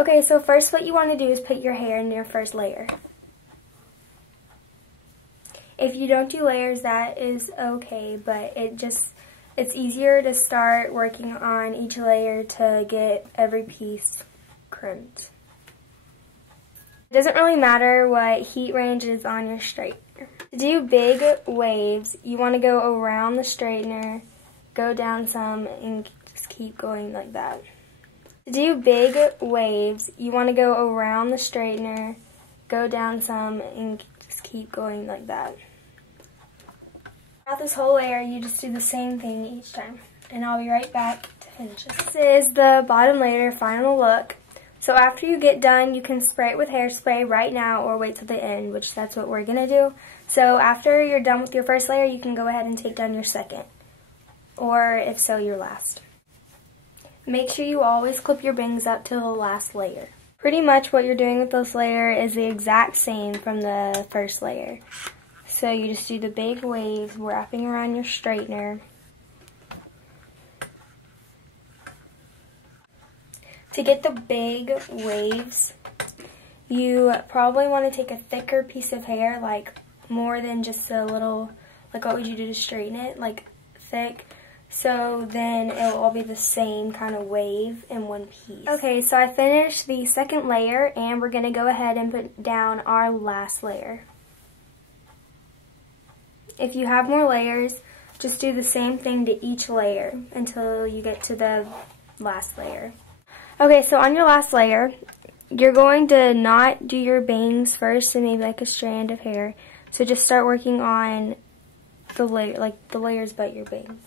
Okay, so first what you want to do is put your hair in your first layer. If you don't do layers, that is okay, but it's easier to start working on each layer to get every piece crimped. It doesn't really matter what heat range is on your straightener. To do big waves, you want to go around the straightener, go down some, and just keep going like that. To do big waves, you want to go around the straightener, go down some, and just keep going like that. Throughout this whole layer, you just do the same thing each time. And I'll be right back to finish this. This is the bottom layer final look. So after you get done, you can spray it with hairspray right now or wait till the end, which that's what we're going to do. So after you're done with your first layer, you can go ahead and take down your second. Or if so, your last. Make sure you always clip your bangs up to the last layer. Pretty much what you're doing with this layer is the exact same from the first layer. So you just do the big waves wrapping around your straightener. To get the big waves, you probably want to take a thicker piece of hair, like more than just a little, like what would you do to straighten it, like thick. So then it will all be the same kind of wave in one piece. Okay, so I finished the second layer and we're going to go ahead and put down our last layer. If you have more layers, just do the same thing to each layer until you get to the last layer. Okay, so on your last layer, you're going to not do your bangs first and maybe like a strand of hair. So just start working on the layer, like the layers but your bangs.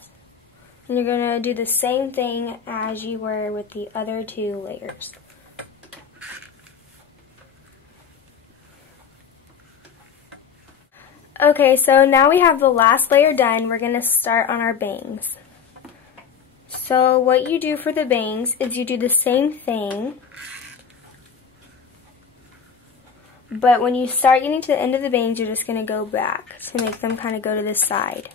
And you're going to do the same thing as you were with the other two layers. Okay, so now we have the last layer done. We're going to start on our bangs. So what you do for the bangs is you do the same thing, but when you start getting to the end of the bangs, you're just going to go back to make them kind of go to the side.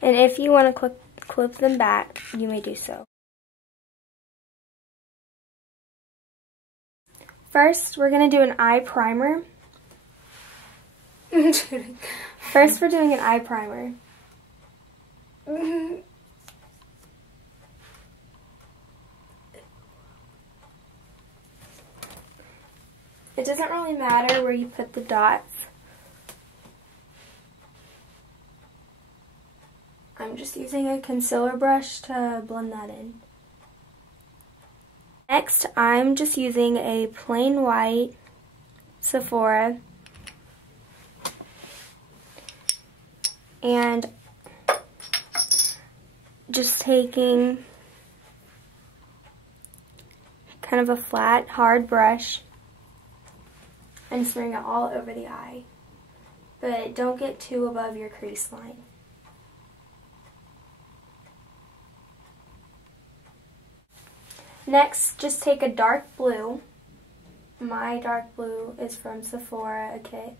And if you want to clip them back, you may do so. First, we're going to do an eye primer. First, we're doing an eye primer. It doesn't really matter where you put the dots. I'm just using a concealer brush to blend that in. Next, I'm just using a plain white Sephora and just taking kind of a flat, hard brush and smearing it all over the eye. But don't get too above your crease line. Next, just take a dark blue. My dark blue is from Sephora, okay.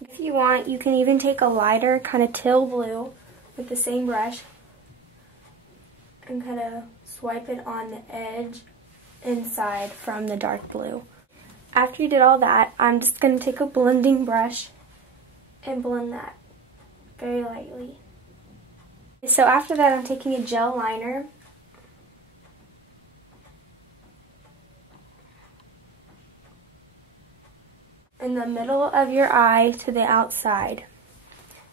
If you want, you can even take a lighter kind of teal blue with the same brush and kind of swipe it on the edge inside from the dark blue. After you did all that, I'm just going to take a blending brush and blend that very lightly. So after that, I'm taking a gel liner in the middle of your eye to the outside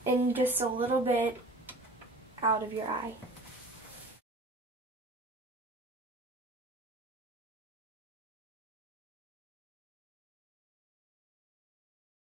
and just a little bit out of your eye.